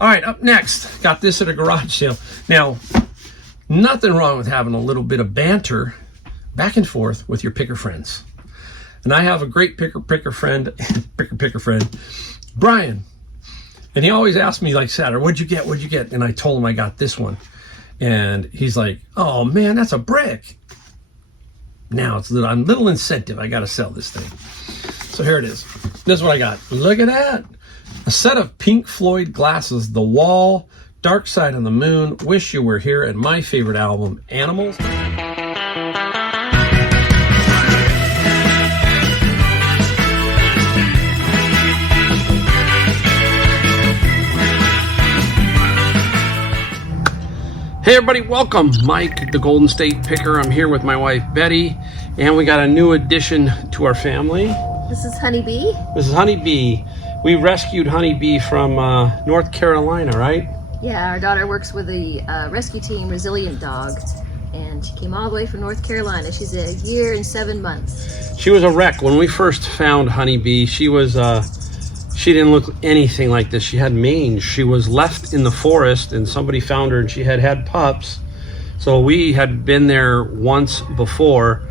All right, up next, got this at a garage sale. Now, nothing wrong with having a little bit of banter back and forth with your picker friends. And I have a great picker friend, Brian. And he always asks me, like, Saturday, what'd you get? And I told him I got this one. And he's like, oh man, that's a brick. Now it's a little incentive. I got to sell this thing. So here it is. This is what I got. Look at that. A set of Pink Floyd glasses, The Wall, Dark Side of the Moon, Wish You Were Here, and my favorite album, Animals. Hey everybody, welcome. Mike, the Golden State Picker. I'm here with my wife, Betty, and we got a new addition to our family. This is Hunny B. This is Hunny B. We rescued Hunny B from North Carolina, right? Yeah, our daughter works with the rescue team, Resilient Dog, and she came all the way from North Carolina. She's a year and 7 months. She was a wreck. When we first found Hunny B, she didn't look anything like this. She had mange. She was left in the forest and somebody found her and she had pups. So we had been there once before,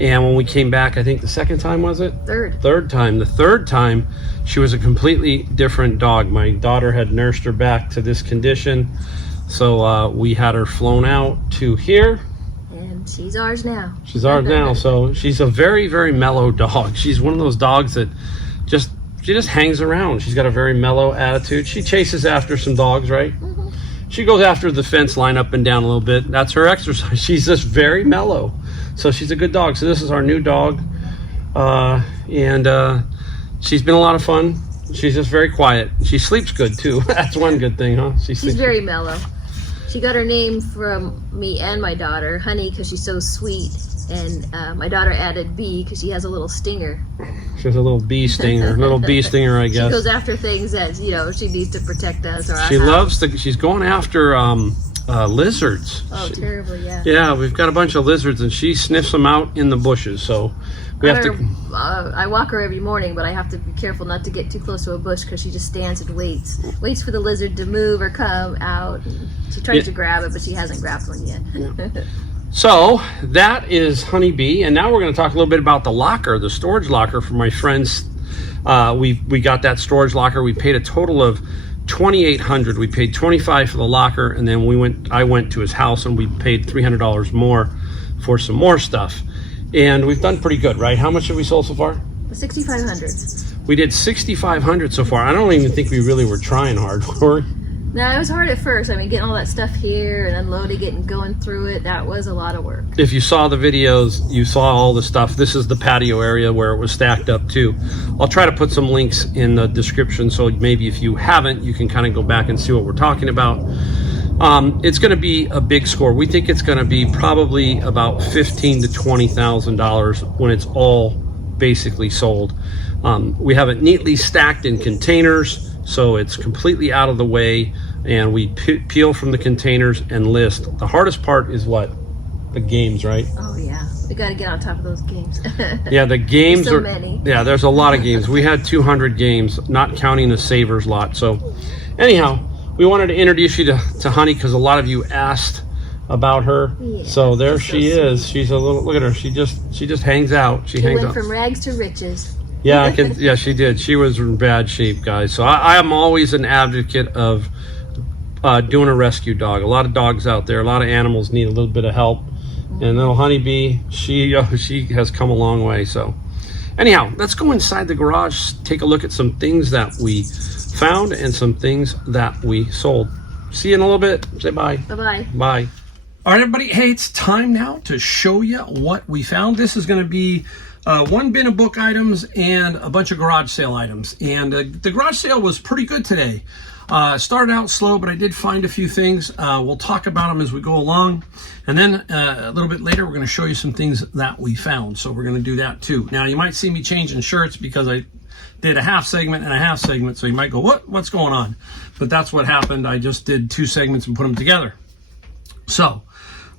and when we came back, I think the second time, was it? Third time. The third time, she was a completely different dog. My daughter had nursed her back to this condition. So we had her flown out to here. And she's ours now. She's ours now. So she's a very, very mellow dog. She's one of those dogs that she just hangs around. She's got a very mellow attitude. She chases after some dogs, right? Mm-hmm. She goes after the fence line up and down a little bit. That's her exercise. She's just very mellow. So she's a good dog. So this is our new dog. And she's been a lot of fun. She's just very quiet. She sleeps good too. That's one good thing, huh? She's very mellow. She got her name from me and my daughter, Honey, because she's so sweet. And my daughter added B because she has a little stinger. She has a little bee stinger, I guess. She goes after things that, she needs to protect us. Or she loves she's going after lizards. Oh, terribly, yeah. Yeah, we've got a bunch of lizards and she sniffs them out in the bushes. So we have to. I walk her every morning, but I have to be careful not to get too close to a bush because she just stands and waits for the lizard to move or come out. And she tries to grab it, but she hasn't grabbed one yet. Yeah. So that is Hunny B, and now we're going to talk a little bit about the locker, the storage locker for my friends. We got that storage locker. We paid a total of $2,800. We paid $25 for the locker, and then I went to his house and we paid $300 more for some more stuff. And we've done pretty good, right? How much have we sold so far? $6,500. We did $6,500 so far. I don't even think we really were trying hard, were we? No, it was hard at first. I mean, getting all that stuff here and unloading it and going through it, that was a lot of work. If you saw the videos, you saw all the stuff. This is the patio area where it was stacked up too. I'll try to put some links in the description, so maybe if you haven't, you can kind of go back and see what we're talking about. It's going to be a big score. We think it's going to be probably about $15,000 to $20,000 when it's all basically sold. We have it neatly stacked in containers, so it's completely out of the way, and we peel from the containers and list. The hardest part is what? The games, right? Oh yeah, we got to get on top of those games. Yeah, the games there's so many. Yeah, there's a lot of games. We had 200 games, not counting the savers lot. So anyhow, we wanted to introduce you to Honey because a lot of you asked about her. Yeah, so there she is. She's a little, look at her. She just hangs out. She hangs went out from rags to riches. Yeah, yeah, she did. She was in bad shape, guys. So I am always an advocate of doing a rescue dog. A lot of dogs out there, a lot of animals need a little bit of help. And little Hunny B, she has come a long way. So anyhow, let's go inside the garage, take a look at some things that we found and some things that we sold. See you in a little bit. Say bye. Bye-bye. Bye. All right, everybody. Hey, it's time now to show you what we found. This is going to be one bin of book items and a bunch of garage sale items. And the garage sale was pretty good today. Started out slow, but I did find a few things. We'll talk about them as we go along. And then a little bit later, we're going to show you some things that we found. So we're going to do that too. Now, you might see me changing shirts because I did a half segment and a half segment. So you might go, what's going on? But that's what happened. I just did two segments and put them together. So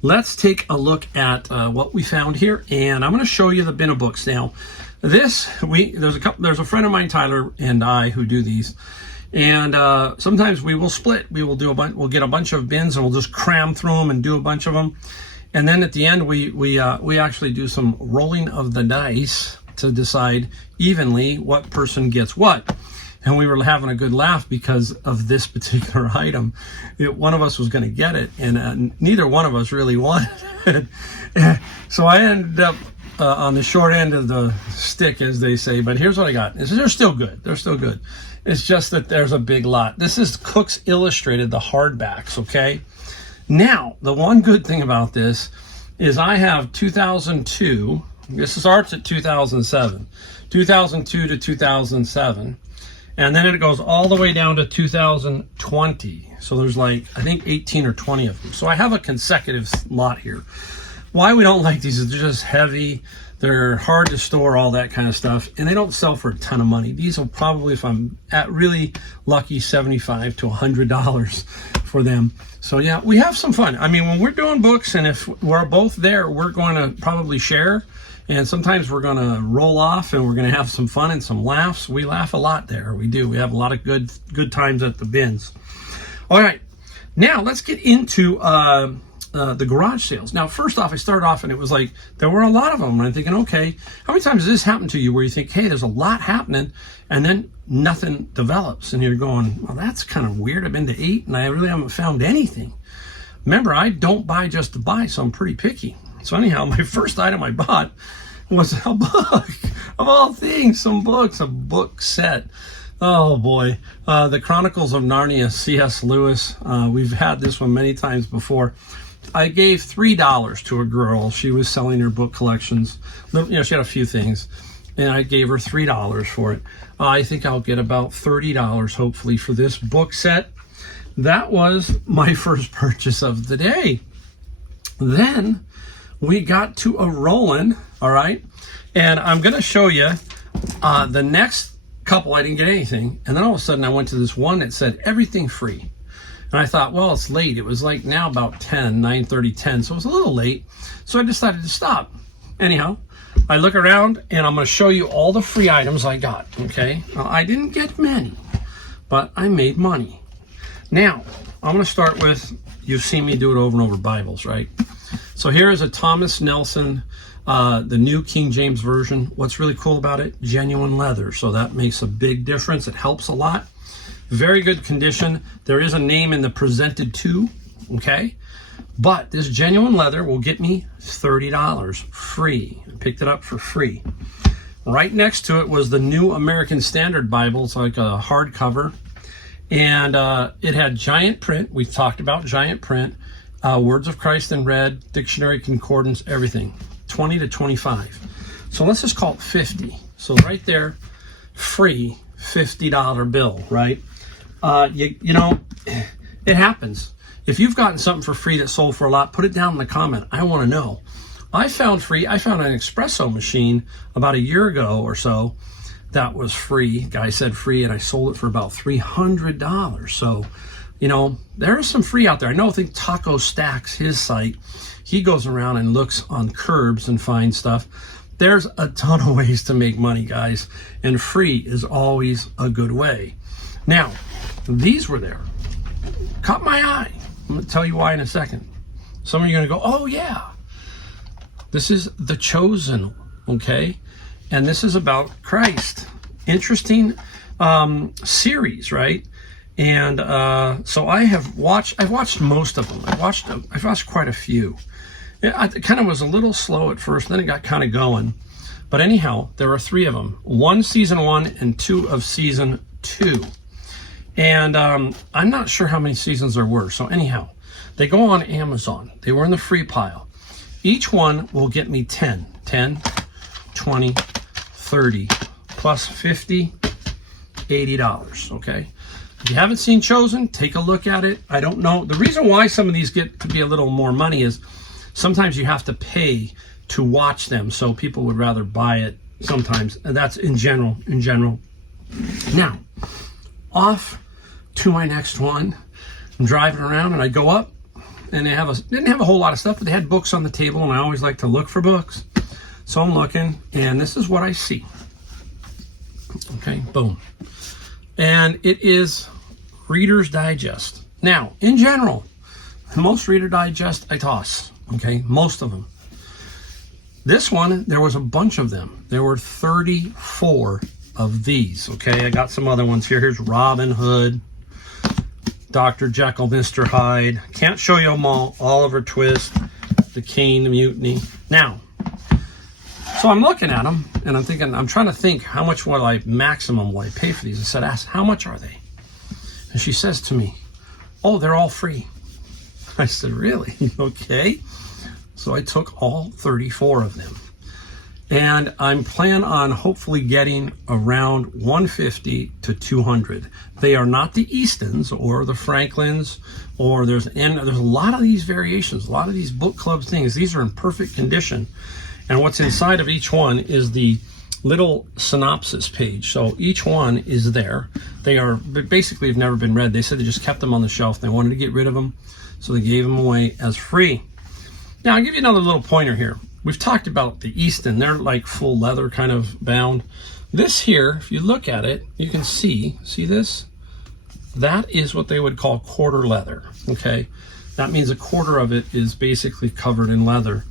let's take a look at what we found here, and I'm going to show you the bin of books. Now, there's a friend of mine, Tyler, and I who do these, And sometimes we will split. We will do we'll get a bunch of bins and we'll just cram through them and do a bunch of them. And then at the end, we actually do some rolling of the dice to decide evenly what person gets what. And we were having a good laugh because of this particular item. One of us was going to get it, and neither one of us really wanted it. So I ended up on the short end of the stick, as they say. But here's what I got. They're still good. They're still good. It's just that there's a big lot. This is Cook's Illustrated, the hardbacks, okay? Now, the one good thing about this is I have 2002. This starts at 2007. 2002 to 2007. And then it goes all the way down to 2020. So there's like, I think 18 or 20 of them. So I have a consecutive lot here. Why we don't like these is they're just heavy. They're hard to store, all that kind of stuff. And they don't sell for a ton of money. These will probably, if I'm at really lucky, $75 to $100 for them. So yeah, we have some fun. I mean, when we're doing books and if we're both there, we're going to probably share. And sometimes we're going to roll off and we're going to have some fun and some laughs. We laugh a lot there. We do. We have a lot of good times at the bins. All right. Now let's get into the garage sales. Now, first off, I started off and it was like, there were a lot of them. And I'm thinking, okay, how many times has this happened to you where you think, hey, there's a lot happening and then nothing develops? And you're going, well, that's kind of weird. I've been to 8 and I really haven't found anything. Remember, I don't buy just to buy, so I'm pretty picky. So anyhow, my first item I bought was a book, of all things, some books, a book set. Oh boy, The Chronicles of Narnia, C.S. Lewis. We've had this one many times before. I gave $3 to a girl. She was selling her book collections. You know, she had a few things, and I gave her $3 for it. I think I'll get about $30, hopefully, for this book set. That was my first purchase of the day. Then we got to a rolling, all right? And I'm going to show you the next couple. I didn't get anything. And then all of a sudden I went to this one that said everything free. And I thought, well, it's late. It was like now about 9:30, 10. So it was a little late. So I decided to stop. Anyhow, I look around and I'm going to show you all the free items I got, okay? Now, I didn't get many, but I made money. Now, I'm going to start with, you've seen me do it over and over, Bibles, right? So here is a Thomas Nelson, the New King James Version. What's really cool about it? Genuine leather. So that makes a big difference. It helps a lot. Very good condition. There is a name in the presented to, okay? But this genuine leather will get me $30 free. I picked it up for free. Right next to it was the New American Standard Bible. It's like a hardcover. And it had giant print. We've talked about giant print. Words of Christ in red, dictionary, concordance, everything. 20 to 25. So let's just call it 50. So right there, free $50 bill, right? You know, it happens. If you've gotten something for free that sold for a lot, put it down in the comment. I want to know. I found an espresso machine about a year ago or so that was free. Guy said free, and I sold it for about $300. So, you know, there's some free out there. I think Taco Stacks, his site, he goes around and looks on curbs and finds stuff. There's a ton of ways to make money, guys, and free is always a good way. Now, these were there. Caught my eye. I'm going to tell you why in a second. Some of you are going to go, oh, yeah. This is The Chosen, okay? And this is about Christ. Interesting series, right? And so I've watched most of them. I've watched quite a few. It kind of was a little slow at first, then it got kind of going. But anyhow, there are 3 of them. 1 season 1 and 2 of season 2. And I'm not sure how many seasons there were. So anyhow, they go on Amazon. They were in the free pile. Each one will get me 10, 20, 30, plus 50, $80, okay? If you haven't seen Chosen, take a look at it. I don't know. The reason why some of these get to be a little more money is sometimes you have to pay to watch them, so people would rather buy it sometimes. And that's in general. Now, off to my next one. I'm driving around and I go up and they didn't have a whole lot of stuff, but they had books on the table, and I always like to look for books. So I'm looking, and this is what I see. Okay, boom. and it is Reader's Digest. Now, in general, most Reader Digest I toss, okay, most of them. This one, there was a bunch of them. There were 34 of these, okay? I got some other ones here. Here's Robin Hood, Dr. Jekyll, Mr. Hyde. Can't show you them all. Oliver Twist, The Cane, The Mutiny. Now, so I'm looking at them, and I'm trying to think, how much will I pay for these? I said, ask, how much are they? And she says to me, oh, they're all free. I said, really? Okay. So I took all 34 of them. And I'm planning on hopefully getting around 150 to 200. They are not the Eastons or the Franklins, or there's a lot of these variations, a lot of these book club things. These are in perfect condition. And what's inside of each one is the little synopsis page. So each one is there. They are basically have never been read. They said they just kept them on the shelf. They wanted to get rid of them, so they gave them away as free. Now, I'll give you another little pointer here. We've talked about the Easton. They're like full leather kind of bound. This here, if you look at it, you can see this? That is what they would call quarter leather, okay? That means a quarter of it is basically covered in leather.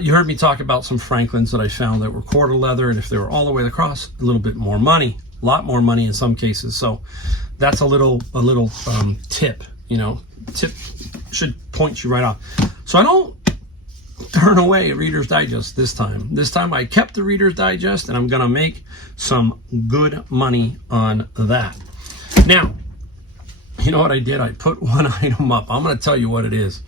You heard me talk about some Franklins that I found that were quarter leather, and if they were all the way across, a little bit more money, a lot more money in some cases. So that's a little tip, you know, tip should point you right off. So I don't turn away Reader's Digest this time. This time I kept the Reader's Digest, and I'm gonna make some good money on that. Now, you know what I did? I put one item up. I'm gonna tell you what it is.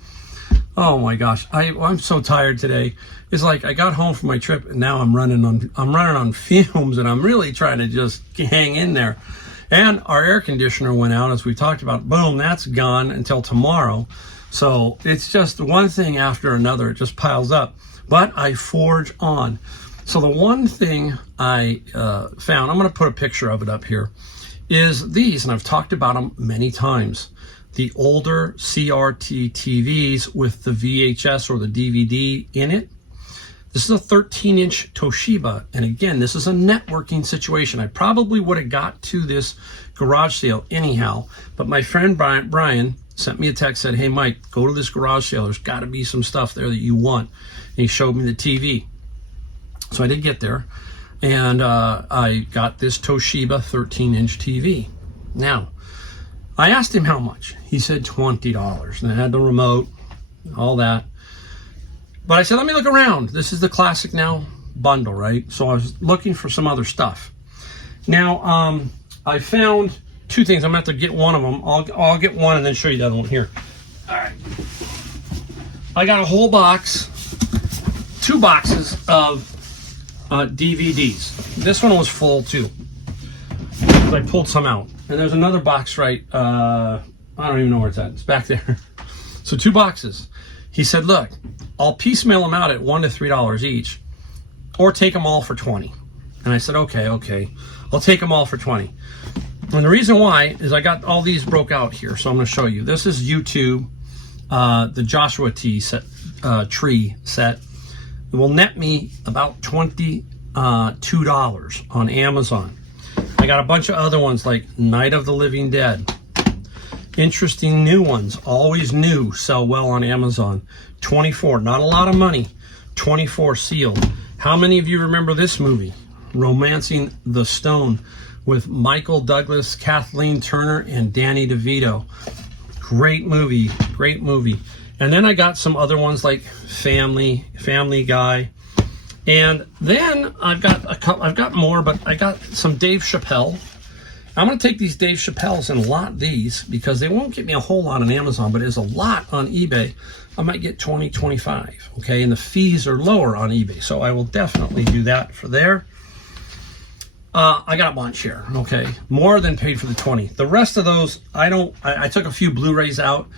Oh my gosh, I'm so tired today. It's like I got home from my trip, and now I'm running on fumes, and I'm really trying to just hang in there. And our air conditioner went out, as we talked about. Boom, that's gone until tomorrow. So it's just one thing after another. It just piles up. But I forge on. So the one thing I found, I'm going to put a picture of it up here, is these, and I've talked about them many times. The older CRT TVs with the VHS or the DVD in it. This is a 13-inch Toshiba, and again, this is a networking situation. I probably would have got to this garage sale anyhow, but my friend Brian sent me a text, said, hey Mike, go to this garage sale. There's got to be some stuff there that you want. And he showed me the TV. So I did get there, and I got this Toshiba 13-inch TV. Now, I asked him how much. He said $20, and it had the remote, all that. But I said, let me look around. This is the Classic Now bundle, right? So I was looking for some other stuff. Now, I found two things. I'm going to have to get one of them. I'll get one and then show you the other one here. All right. I got a whole box, 2 boxes of DVDs. This one was full too. I pulled some out. And there's another box right, I don't even know where it's at. It's back there. So 2 boxes. He said, look, I'll piecemeal them out at $1 to $3 each, or take them all for $20. And I said, okay. I'll take them all for $20. And the reason why is I got all these broke out here, so I'm going to show you. This is YouTube, the Joshua Tree set. It will net me about $22 on Amazon. I got a bunch of other ones like Night of the Living Dead. Interesting new ones, always new, sell well on Amazon. 24, not a lot of money, 24 sealed. How many of you remember this movie? Romancing the Stone with Michael Douglas, Kathleen Turner, and Danny DeVito. Great movie, great movie. And then I got some other ones like Family Guy. And then I've got more, but I got some Dave Chappelle. I'm going to take these Dave Chappelles and lot these because they won't get me a whole lot on Amazon, but there's a lot on eBay. I might get 20, 25, okay? And the fees are lower on eBay, so I will definitely do that for there. I got a bunch here, okay? More than paid for the 20. The rest of those, I took a few Blu-rays out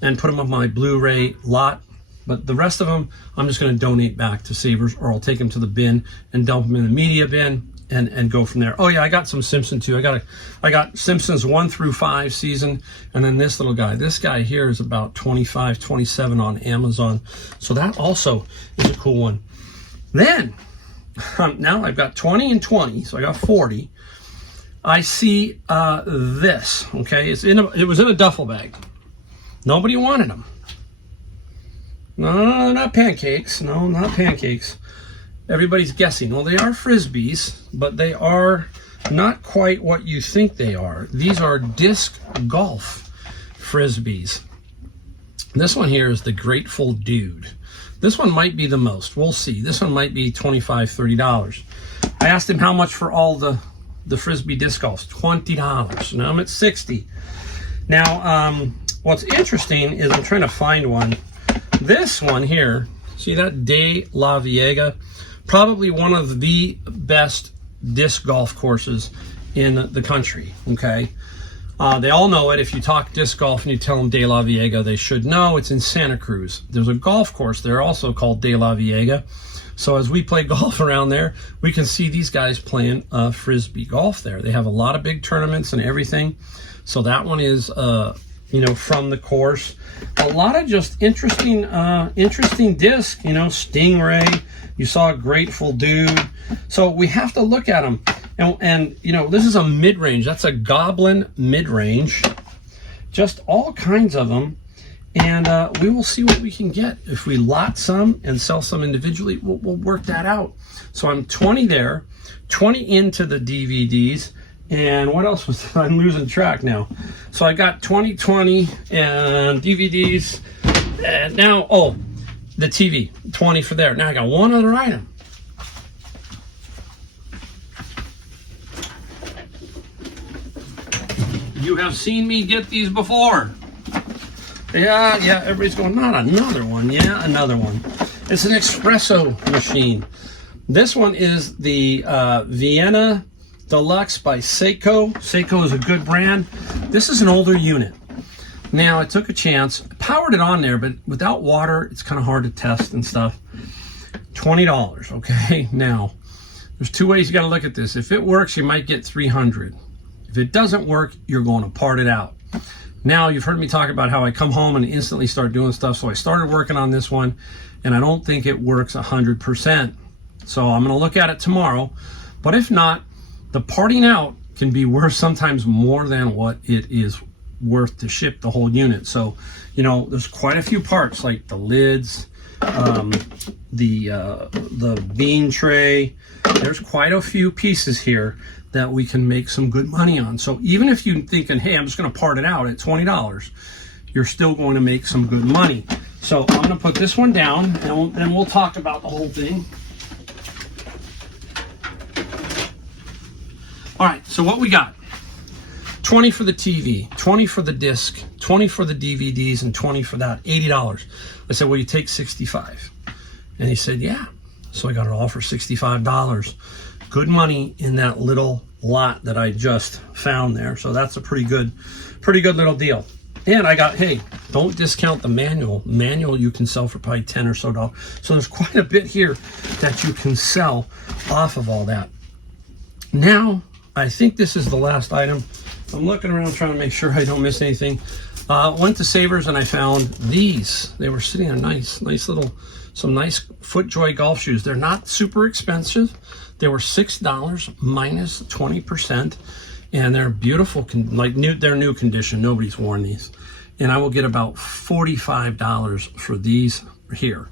and put them on my Blu-ray lot, but the rest of them, I'm just going to donate back to Savers, or I'll take them to the bin and dump them in the media bin. And go from there. Oh yeah, I got some Simpson too. I got Simpsons 1 through 5 season, and then this little guy. This guy here is about 25, 27 on Amazon. So that also is a cool one. Then now I've got 20 and 20, so I got 40. I see this. Okay, it was in a duffel bag. Nobody wanted them. No, not pancakes. No, not pancakes. Everybody's guessing. Well, they are Frisbees, but they are not quite what you think they are. These are disc golf Frisbees. This one here is the Grateful Dude. This one might be the most. We'll see. This one might be $25, $30. I asked him how much for all the Frisbee disc golfs. $20. Now I'm at $60. Now, what's interesting is I'm trying to find one. This one here, see that De La Viega? Probably one of the best disc golf courses in the country, okay? They all know it. If you talk disc golf and you tell them De La Viega, they should know. It's in Santa Cruz. There's a golf course there also called De La Viega. So as we play golf around there, we can see these guys playing Frisbee golf there. They have a lot of big tournaments and everything. So that one is, from the course. A lot of just interesting disc, Stingray. You saw a Grateful Dude. So we have to look at them. And this is a mid-range. That's a Goblin mid-range. Just all kinds of them. And we will see what we can get. If we lot some and sell some individually, we'll work that out. So I'm 20 there, 20 into the DVDs. And what else was I'm losing track now. So I got 20 and DVDs. And now, the TV, 20 for there. Now I got one other item. You have seen me get these before. Yeah, everybody's going, not another one. Yeah, another one. It's an espresso machine. This one is the Vienna Deluxe by Seiko. Seiko is a good brand. This is an older unit. Now, I took a chance, powered it on there, but without water, it's kind of hard to test and stuff. $20, okay? Now, there's two ways you got to look at this. If it works, you might get $300. If it doesn't work, you're going to part it out. Now, you've heard me talk about how I come home and instantly start doing stuff, so I started working on this one, and I don't think it works 100%. So I'm going to look at it tomorrow, but if not, the parting out can be worth sometimes more than what it is worth to ship the whole unit. So, there's quite a few parts like the lids, the bean tray. There's quite a few pieces here that we can make some good money on. So even if you're thinking, hey, I'm just going to part it out at $20, you're still going to make some good money. So I'm going to put this one down, and we'll talk about the whole thing. All right, so what we got? 20 for the TV, 20 for the disc, 20 for the DVDs, and 20 for that, $80. I said, well, you take 65. And he said, yeah. So I got it all for $65. Good money in that little lot that I just found there. So that's a pretty good little deal. And I got, hey, don't discount the manual. Manual you can sell for probably $10 or so. So there's quite a bit here that you can sell off of all that. Now, I think this is the last item. I'm looking around trying to make sure I don't miss anything. Went to Savers and I found these. They were sitting in some nice FootJoy golf shoes. They're not super expensive. They were $6 minus 20%, and they're beautiful, they're new condition. Nobody's worn these, and I will get about $45 for these here.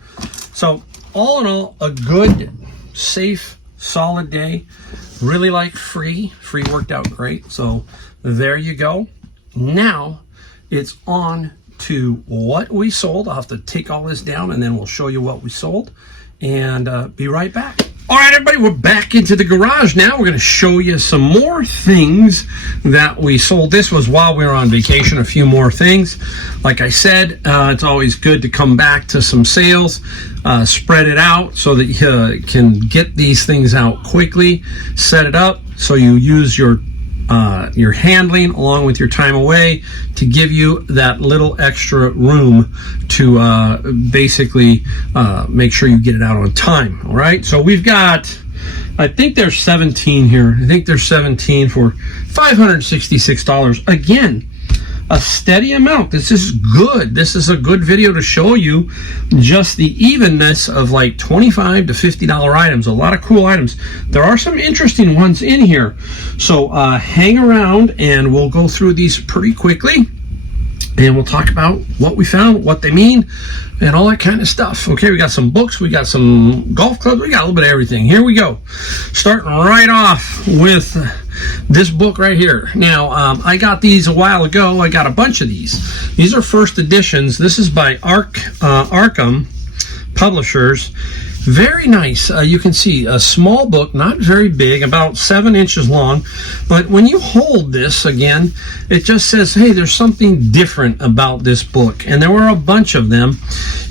So all in all, a good, safe, solid day. Really like free worked out great. So there you go. Now it's on to what we sold. I'll have to take all this down and then we'll show you what we sold and be right back. All right, everybody, we're back into the garage now. We're going to show you some more things that we sold. This was while we were on vacation, a few more things. Like I said, it's always good to come back to some sales, spread it out so that you can get these things out quickly, set it up so you use your handling along with your time away to give you that little extra room to basically make sure you get it out on time. All right, so we've got, I think there's 17 here. I think there's 17 for $566. Again, a steady amount. This is good. This is a good video to show you just the evenness of like $25 to $50 items. A lot of cool items. There are some interesting ones in here. So hang around and we'll go through these pretty quickly. And we'll talk about what we found, what they mean, and all that kind of stuff. Okay, we got some books, we got some golf clubs, we got a little bit of everything. Here we go. Starting right off with this book right here. Now, I got these a while ago. I got a bunch of these. These are first editions. This is by Arkham Publishers. Very nice. You can see a small book, not very big, about 7 inches long. But when you hold this again, it just says, hey, there's something different about this book. And there were a bunch of them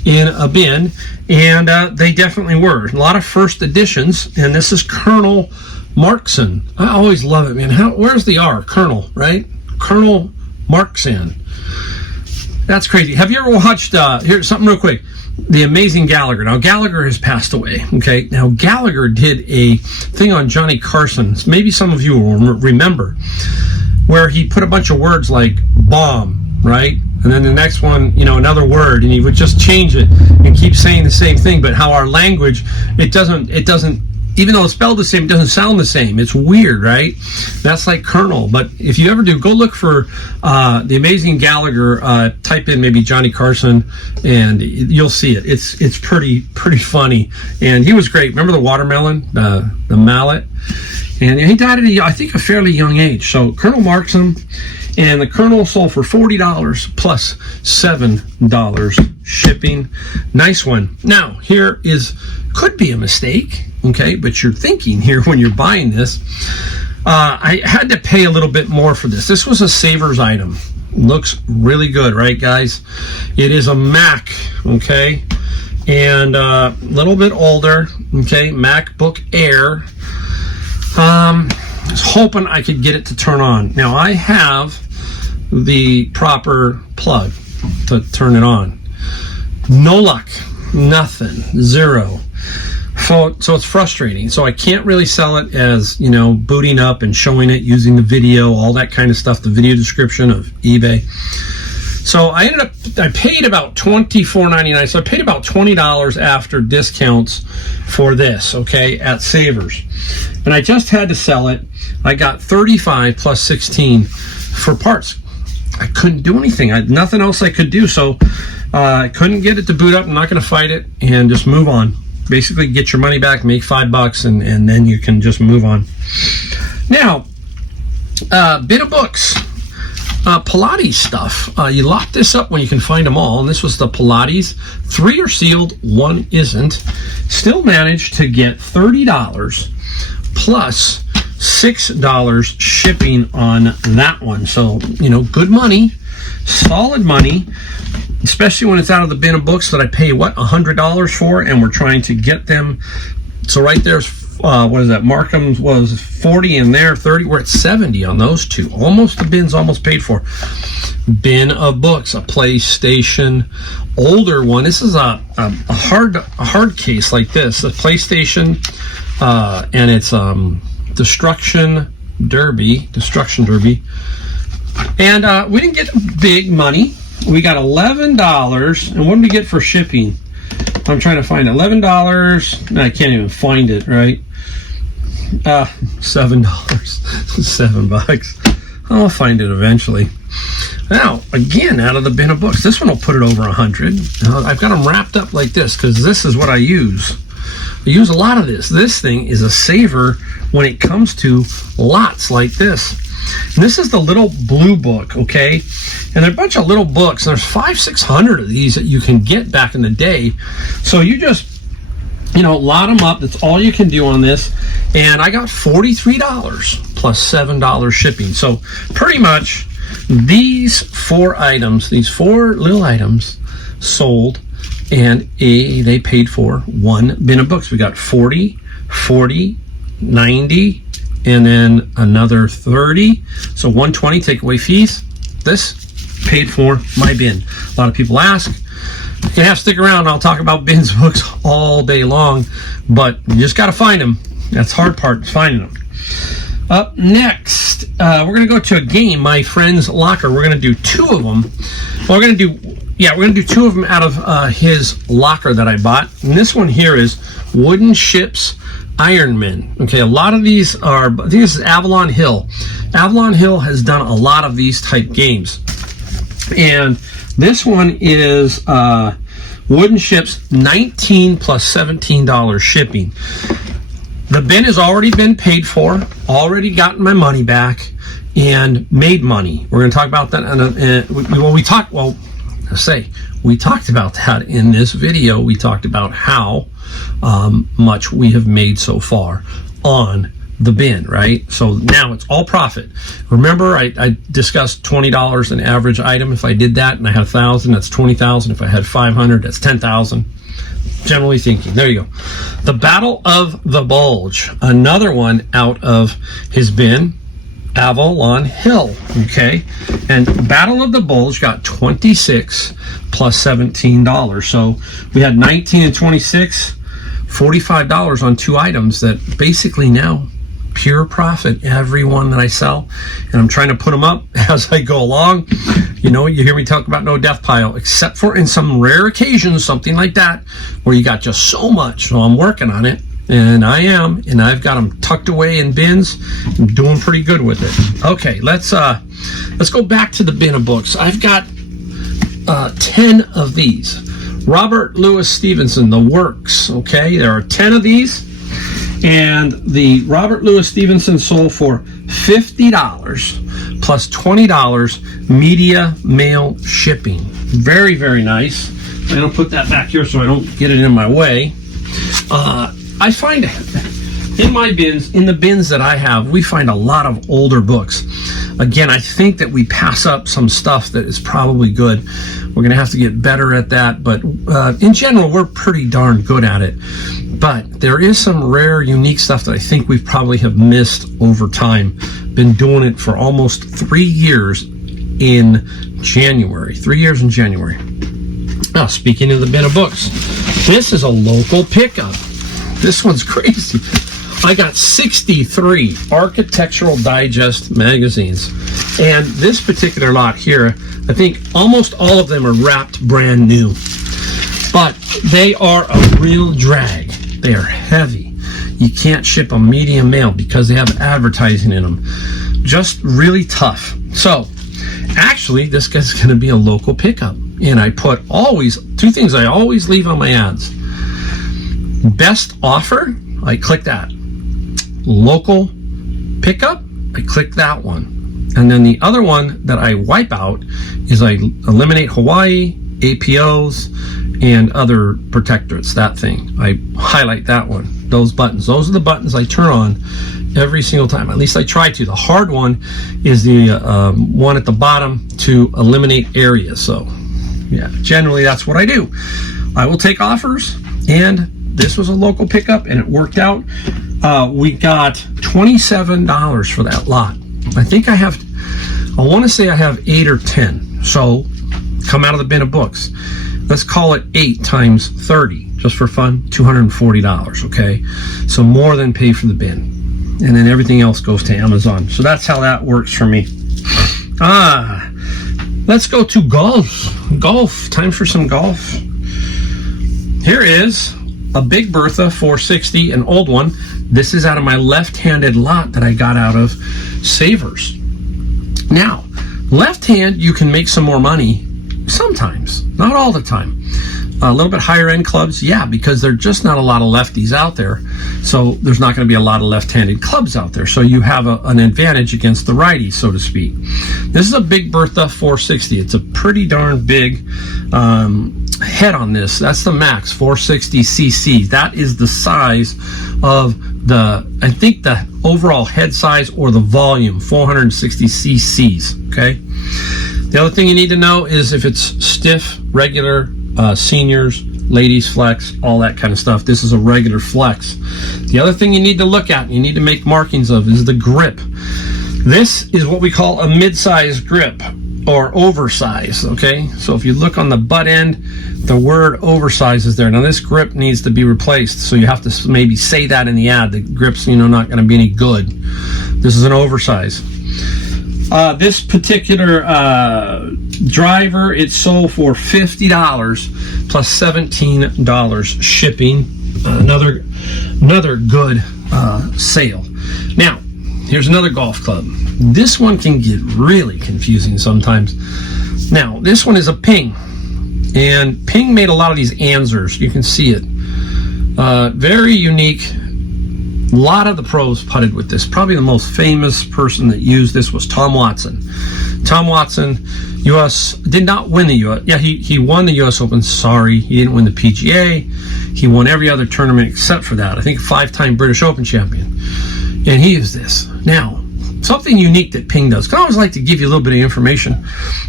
in a bin, and they definitely were. A lot of first editions, and this is Colonel Markson. I always love it, man. Where's the R? Colonel, right? Colonel Markson. That's crazy. Have you ever watched, here's something real quick, The Amazing Gallagher? Now, Gallagher has passed away, okay? Now, Gallagher did a thing on Johnny Carson, maybe some of you will remember, where he put a bunch of words like bomb, right? And then the next one, you know, another word, and he would just change it and keep saying the same thing, but how our language, it doesn't, even though it's spelled the same, it doesn't sound the same. It's weird, right? That's like Colonel. But if you ever do, go look for The Amazing Gallagher. Type in maybe Johnny Carson, and you'll see it. It's pretty funny. And he was great. Remember the watermelon, the mallet? And he died at, I think, a fairly young age. So Colonel Markson, and the Colonel sold for $40 plus $7 shipping. Nice one. Now, here could be a mistake. Okay, but you're thinking here when you're buying this, I had to pay a little bit more for this. This was a Savers item. Looks really good, right, guys? It is a Mac, okay, and a little bit older, okay, MacBook Air. I was hoping I could get it to turn on. Now, I have the proper plug to turn it on. No luck, nothing, zero. So it's frustrating. So I can't really sell it as, you know, booting up and showing it, using the video, all that kind of stuff, the video description of eBay. So I paid about $24.99. So I paid about $20 after discounts for this, okay, at Savers. And I just had to sell it. I got $35 plus $16 for parts. I couldn't do anything. I had nothing else I could do. So I couldn't get it to boot up. I'm not going to fight it and just move on. Basically get your money back, make $5, and then you can just move on. Now, bit of books. Pilates stuff. You lock this up when you can find them all, and this was the Pilates. 3 are sealed, 1 isn't. Still managed to get $30 plus $6 shipping on that one. So, you know, good money, solid money, especially when it's out of the bin of books that I pay, what, $100 for, and we're trying to get them. So right there's, what is that, Markham's was 40 and there 30. We're at 70 on those two. Almost, the bin's almost paid for. Bin of books, a PlayStation, older one. This is a hard case like this, a PlayStation, and it's Destruction Derby. And we didn't get big money. We got $11, and what did we get for shipping? I'm trying to find $11. I can't even find it, right? $7. $7. I'll find it eventually. Now, again, out of the bin of books. This one will put it over 100. I've got them wrapped up like this because this is what I use. I use a lot of this. This thing is a saver when it comes to lots like this. And this is the little blue book, okay? And there are a bunch of little books. There's 500-600 of these that you can get back in the day. So you just, you know, lot them up. That's all you can do on this. And I got $43 plus $7 shipping. So pretty much these 4 items, these 4 little items sold, and they paid for 1 bin of books. We got 40, 90, and then another 30. So 120 take away fees. This paid for my bin. A lot of people ask. You have to stick around. I'll talk about bins of books all day long, but you just got to find them. That's the hard part, finding them. Up next, next, we're going to go to a game, my friend's locker. We're going to do two of them. Well, we're going to do two of them out of his locker that I bought. And this one here is Wooden Ships Iron Men. Okay, a lot of these are, I think this is Avalon Hill. Avalon Hill has done a lot of these type games. And this one is Wooden Ships, $19 plus $17 shipping. The bin has already been paid for, already gotten my money back, and made money. We're going to talk about that. We talked about that in this video. We talked about how much we have made so far on the bin, right? So now it's all profit. Remember, I discussed $20 an average item. If I did that and I had 1,000, that's 20,000. If I had 500, that's 10,000. Generally thinking. There you go. The Battle of the Bulge, another one out of his bin, Avalon Hill. Okay, and Battle of the Bulge got 26 plus $17. So we had 19 and 26, $45 on two items that basically now pure profit, every one that I sell, and I'm trying to put them up as I go along. You know, you hear me talk about no death pile, except for in some rare occasions, something like that, where you got just so much. So I'm working on it, and I've got them tucked away in bins. I'm doing pretty good with it. Okay, let's go back to the bin of books. I've got 10 of these. Robert Louis Stevenson, The Works. Okay, there are 10 of these. And the Robert Louis Stevenson sold for $50 plus $20 media mail shipping. Very, very nice. I'm going to put that back here so I don't get it in my way. I find in my bins, in the bins that I have, we find a lot of older books. Again, I think that we pass up some stuff that is probably good. We're going to have to get better at that, but in general, we're pretty darn good at it. But there is some rare, unique stuff that I think we probably have missed over time. Been doing it for almost 3 years in January. 3 years in January. Now, speaking of the bin of books, this is a local pickup. This one's crazy. I got 63 Architectural Digest magazines. And this particular lot here, I think almost all of them are wrapped brand new. But they are a real drag. They are heavy. You can't ship a medium mail because they have advertising in them. Just really tough. So, actually, this guy's going to be a local pickup. And I put two things I always leave on my ads. Best offer, I click that. Local pickup, I click that one. And then the other one that I wipe out is I eliminate Hawaii, APOs, and other protectorates, that thing. I highlight that one, those buttons. Those are the buttons I turn on every single time. At least I try to. The hard one is the one at the bottom to eliminate areas. So, yeah, generally that's what I do. I will take offers, and this was a local pickup, and it worked out. We got $27 for that lot. I want to say I have 8 or 10. So, come out of the bin of books. Let's call it 8 times 30, just for fun, $240, okay? So more than pay for the bin. And then everything else goes to Amazon. So that's how that works for me. Let's go to golf. Golf, time for some golf. Here is a Big Bertha 460, an old one. This is out of my left-handed lot that I got out of Savers. Now, left hand, you can make some more money sometimes, not all the time. A little bit higher end clubs, yeah, because there's just not a lot of lefties out there. So there's not going to be a lot of left-handed clubs out there. So you have an advantage against the righties, so to speak. This is a Big Bertha 460. It's a pretty darn big head on this. That's the max, 460 cc. That is the size of I think the overall head size or the volume, 460 cc's, okay? The other thing you need to know is if it's stiff, regular, seniors, ladies flex, all that kind of stuff. This is a regular flex. The other thing you need to look at, you need to make markings of, is the grip. This is what we call a mid-size grip or oversize, okay? So if you look on the butt end, the word oversize is there. Now this grip needs to be replaced, so you have to maybe say that in the ad. The grip's, not going to be any good. This is an oversize. This particular driver, it sold for $50 plus $17 shipping. Another good sale. Now, here's another golf club. This one can get really confusing sometimes. Now, this one is a Ping, and Ping made a lot of these answers. You can see it. Very unique. A lot of the pros putted with this. Probably the most famous person that used this was Tom Watson. Tom Watson, U.S. did not win the U.S. Yeah, he won the U.S. Open. Sorry, he didn't win the PGA. He won every other tournament except for that. I think 5-time British Open champion. And he used this. Now, something unique that Ping does. I always like to give you a little bit of information.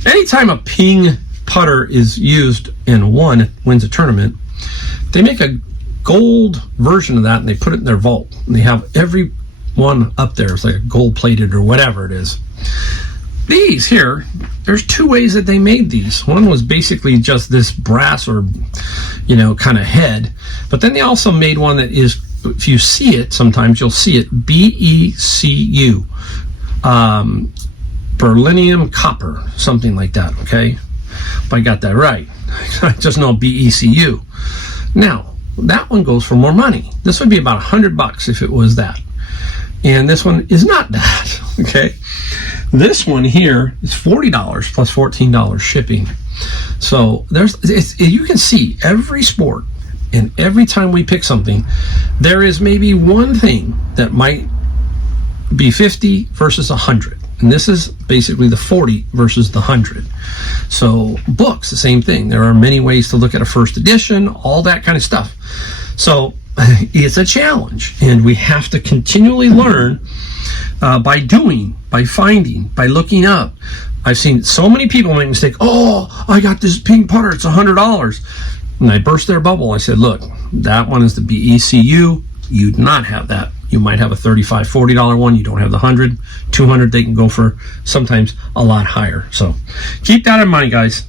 Anytime a Ping putter is used and wins a tournament, they make a gold version of that and they put it in their vault. And they have every one up there. It's like a gold plated or whatever it is. These here, there's two ways that they made these. One was basically just this brass or, kind of head. But then they also made one that is, if you see it, sometimes you'll see it, BECU. Beryllium copper, something like that, okay? If I got that right. I just know BECU. Now, that one goes for more money. This would be about $100 if it was that. And this one is not that, okay? This one here is $40 plus $14 shipping. So you can see every sport, and every time we pick something, there is maybe one thing that might be 50 versus 100. And this is basically the 40 versus the 100. So books, the same thing. There are many ways to look at a first edition, all that kind of stuff. So it's a challenge, and we have to continually learn by doing, by finding, by looking up. I've seen so many people make a mistake. Oh, I got this Ping putter. It's $100. And I burst their bubble. I said, look, that one is the BECU. You do not have that. You might have a $35, $40 one. You don't have the 100, 200. They can go for sometimes a lot higher. So keep that in mind, guys.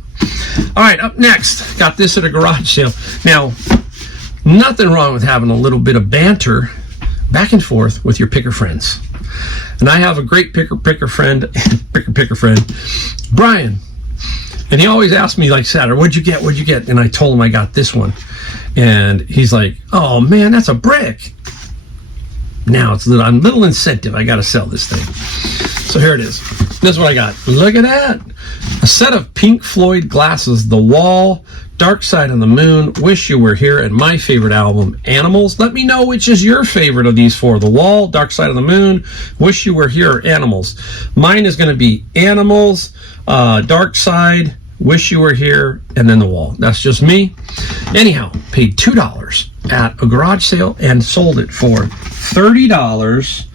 All right, up next, got this at a garage sale. Now, nothing wrong with having a little bit of banter back and forth with your picker friends. And I have a great picker friend, Brian. And he always asks me, like, Saturday, what'd you get? And I told him I got this one. And he's like, oh, man, that's a brick. Now it's a little incentive. I got to sell this thing. So here it is. This is what I got. Look at that. A set of Pink Floyd glasses, The Wall, Dark Side of the Moon, Wish You Were Here, and my favorite album, Animals. Let me know which is your favorite of these four. The Wall, Dark Side of the Moon, Wish You Were Here, or Animals. Mine is going to be Animals, Dark Side, Wish You Were Here, and then The Wall. That's just me. Anyhow, paid $2 at a garage sale and sold it for $30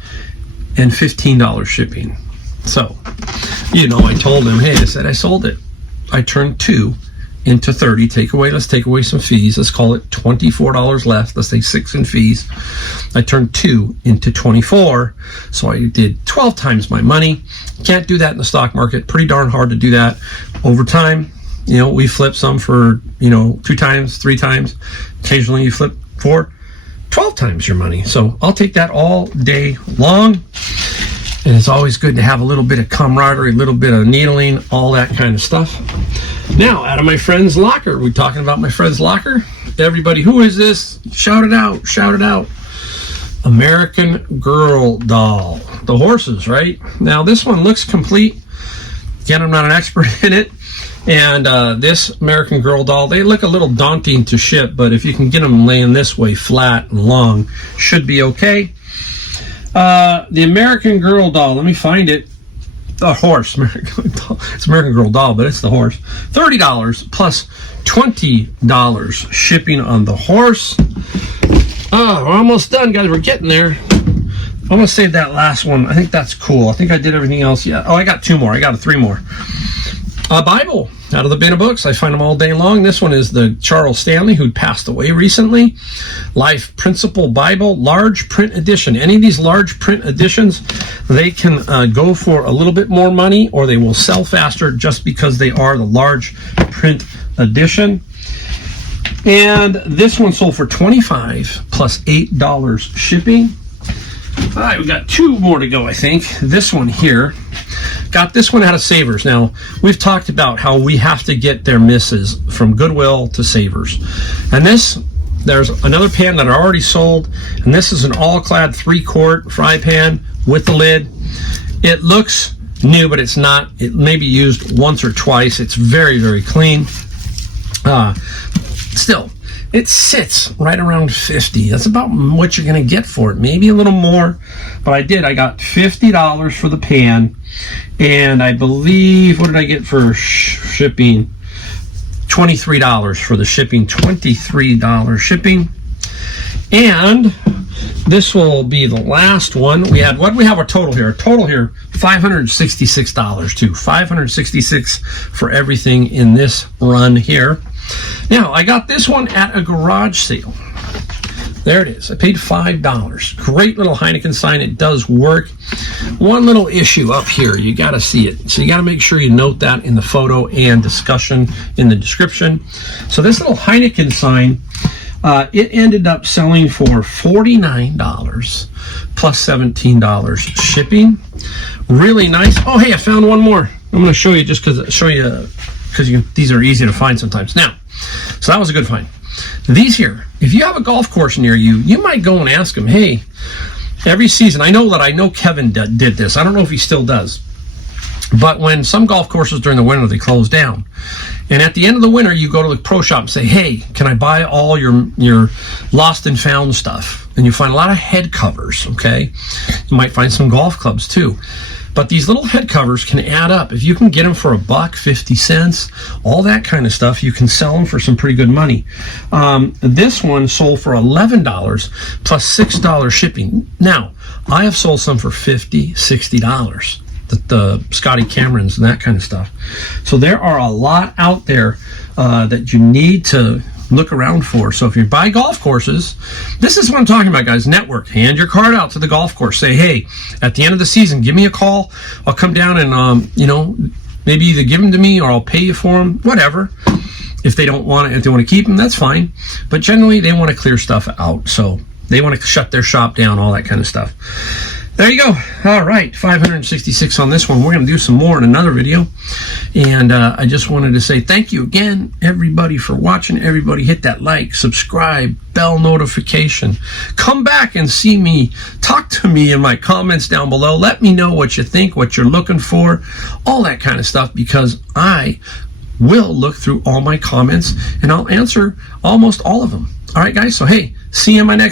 and $15 shipping. So, I told him, hey, I sold it. I turned 2 into 30. Let's take away some fees. Let's call it $24 left. Let's say 6 in fees. I turned 2 into 24. So I did 12 times my money. Can't do that in the stock market. Pretty darn hard to do that. Over time, we flip some for, 2 times, 3 times. Occasionally you flip for 12 times your money. So I'll take that all day long. And it's always good to have a little bit of camaraderie, a little bit of needling, all that kind of stuff. Now, out of my friend's locker. We're talking about my friend's locker. Everybody, who is this? Shout it out. Shout it out. American Girl doll. The horses, right? Now, this one looks complete. Again, I'm not an expert in it. And this American Girl doll, they look a little daunting to ship, but if you can get them laying this way, flat and long, should be okay. The American Girl doll, let me find it. The horse. It's American Girl doll, but it's the horse. $30 plus $20 shipping on the horse. Oh, we're almost done, guys. We're getting there. I'm going to save that last one. I think that's cool. I think I did everything else. Yeah. Oh, I got 2 more. I got 3 more. A Bible out of the bin of books. I find them all day long. This one is the Charles Stanley, who passed away recently. Life Principle Bible, large print edition. Any of these large print editions, they can go for a little bit more money, or they will sell faster just because they are the large print edition. And this one sold for $25 plus $8 shipping. All right, we got 2 more to go, I think. This one here, Got this one out of Savers. Now, we've talked about how we have to get their misses from Goodwill to Savers. And there's another pan that I already sold, and this is an all-clad 3-quart fry pan with the lid. It looks new, but it's not. It may be used once or twice. It's very, very clean. Still, it sits right around 50. That's about what you're going to get for it. Maybe a little more, but I got $50 for the pan, and I believe, what did I get for shipping? $23 for the shipping. $23 shipping. And this will be the last one. We have a total here? A total here, $566 too. $566 for everything in this run here. Now, I got this one at a garage sale. There it is. I paid $5. Great little Heineken sign. It does work. One little issue up here. You got to see it. So you got to make sure you note that in the photo and discussion in the description. So this little Heineken sign, it ended up selling for $49 plus $17 shipping. Really nice. Oh, hey, I found one more. I'm going to show you just because these are easy to find sometimes. Now, so that was a good find. These here, if you have a golf course near you, you might go and ask them, hey, every season, I know Kevin did this. I don't know if he still does. But when some golf courses during the winter, they close down. And at the end of the winter, you go to the pro shop and say, hey, can I buy all your lost and found stuff? And you find a lot of head covers, okay? You might find some golf clubs too. But these little head covers can add up. If you can get them for $1.50, all that kind of stuff, you can sell them for some pretty good money. This one sold for $11 plus $6 shipping. Now, I have sold some for $50, $60. The Scotty Camerons and that kind of stuff. So there are a lot out there that you need to look around for. So if you buy golf courses, this is what I'm talking about, guys. Network. Hand your card out to the golf course. Say, hey, at the end of the season, give me a call. I'll come down and maybe either give them to me or I'll pay you for them. Whatever. If they want to keep them, that's fine. But generally, they want to clear stuff out. So they want to shut their shop down, all that kind of stuff. There you go. All right, 566 on this one. We're going to do some more in another video. And I just wanted to say thank you again, everybody, for watching. Everybody hit that like, subscribe, bell notification. Come back and see me. Talk to me in my comments down below. Let me know what you think, what you're looking for, all that kind of stuff, because I will look through all my comments and I'll answer almost all of them. All right, guys. So, hey, see you in my next